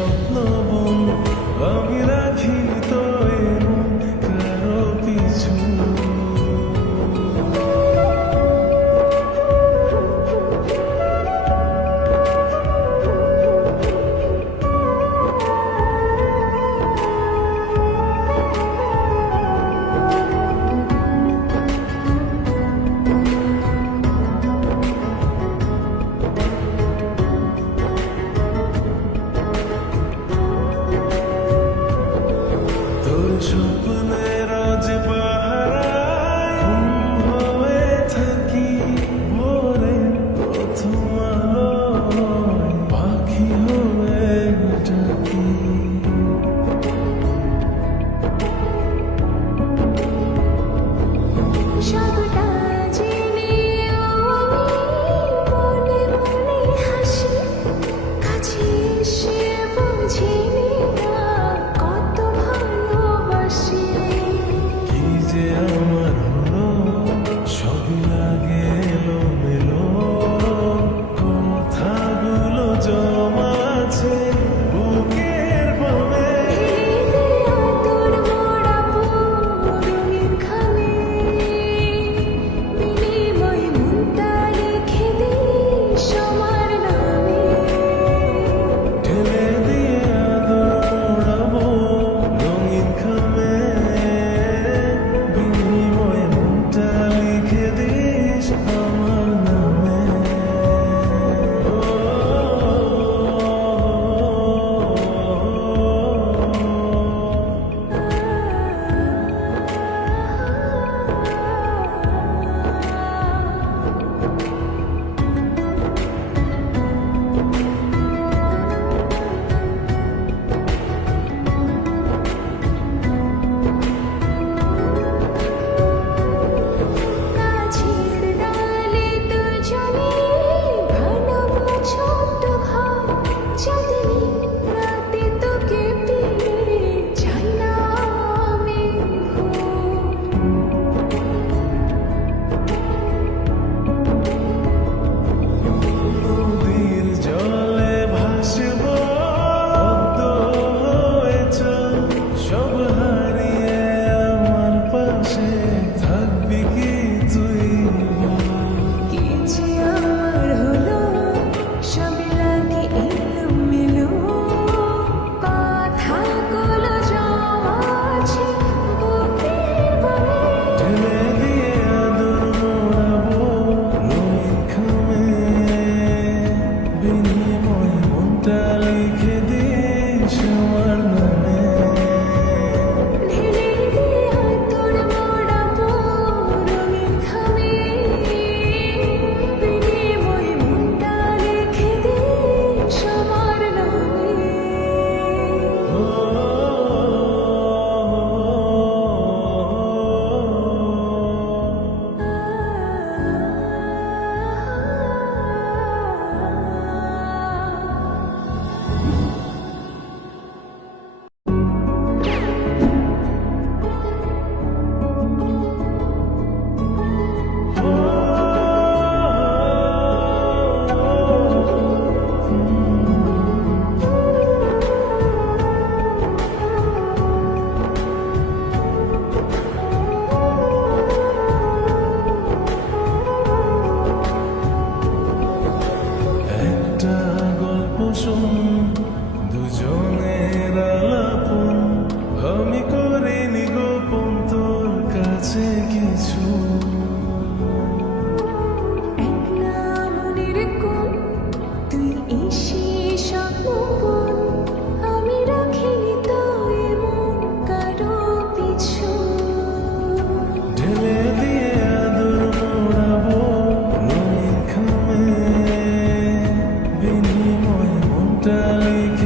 স্বপ্ন বন আমি রাখি তো এমন কারো পিছু স্বপ্নের আজ পাহারায় হয়ে থাকি ভোরে প্রথম আলোয় পাখি হয়ে ডাকি সবটা জেনেও আমি মনে মনে হাসি কাছে এসে বুঝিনি না কত ভালোবাসি কি যে আমার হলো সবই লাগে এলোমেলো কথাগুলো জমা আছে বুকের বামে তোর মোড়া পুরনির খামে বিনিময় মনটা লিখে দিস আমার নামে ঢেলে দিয়ে আদর মোড়াবো রঙিন খামে বিনিময়ে মনটা লিখে দিস আমার নামে গাছের ডালে দুজনে বানাবো ছোট্ট ঘর চাঁদনি রাতে তোকে পেয়ে চাই না আমি নদীর জলে ভাসব পদ্ম হয়ে চল সব হারিয়ে আমার পাশে থাকবি কি তুই বল? কি যে আমার হলো সব লাগে এলোমেলো কথাগুলো জমা আছে বুকের বামে ঢেলে দিয়ে আদর মোড়াবো রঙিন খামে বিনিময়ে মনটা লিখে দিস আমার নামে ঢেলে দিয়ে তোর মোড়া পুরনির খামে বিনিময় মনটা লিখে দিস আমার নামে একটা গল্প শোন দুজনের আলাপন আমি করিনি গোপন তোর কাছে কিছু এক নামনের কোন তুই এসে স্বপ্ন আমি রাখিনি তো এমন কারো পিছু ঢেলে দিয়ে আদর মোড়াবো রঙিন খামে বিনিময়ে মনটা লিখে